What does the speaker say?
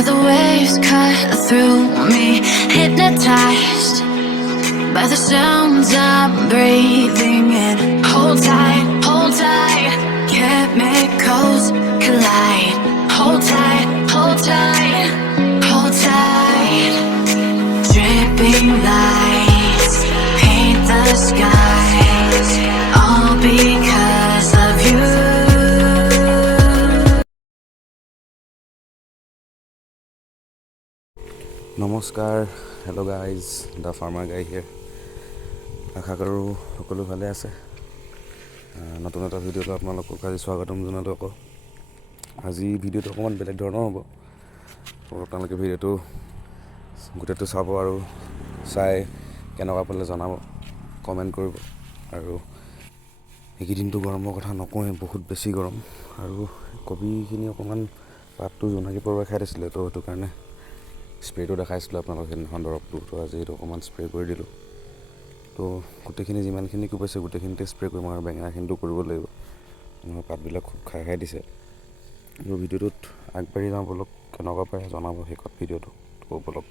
Hear the waves cut through me, hypnotized by the sounds I'm breathing in. Hold tight, chemicals collide. Hold tight, hold tight, hold tight. Dripping lights paint the skies, all because of you. নমস্কাৰ, hello' guys, the farmer গাই হিয়াৰ। আশা কৰোঁ সকলো ভালে আছে। নতুন এটা ভিডিঅ'টো আপোনালোকক আজি স্বাগতম জনালোঁ। আকৌ আজি ভিডিঅ'টো অকণমান বেলেগ ধৰণৰ হ'ব। আপোনালোকে ভিডিঅ'টো গোটেইটো চাব আৰু চাই কেনেকুৱা পালে জনাব, কমেণ্ট কৰিব। আৰু এইকেইদিনটো গৰমৰ কথা নকওঁৱেই, বহুত বেছি গৰম। আৰু কবিখিনি অকণমান পাতটো জোনাকী পৰুৱাই খাই দিছিলে, তো সেইটো কাৰণে স্প্ৰেটো দেখাইছিলোঁ আপোনালোক সেইদিনাখন দৰৱটো। তো আজি এইটো অকণমান স্প্ৰে কৰি দিলোঁ। তো গোটেইখিনি যিমানখিনি কোবাইছে গোটেইখিনিতে স্প্ৰে কৰিম আৰু বেঙেনাখিনিটো কৰিব লাগিব। পাতবিলাক খুব খাই দিছে। আৰু ভিডিঅ'টোত আগবাঢ়ি যাওঁ বলক, কেনেকুৱা পায় জনাব শেষত ভিডিঅ'টো। তো বলক।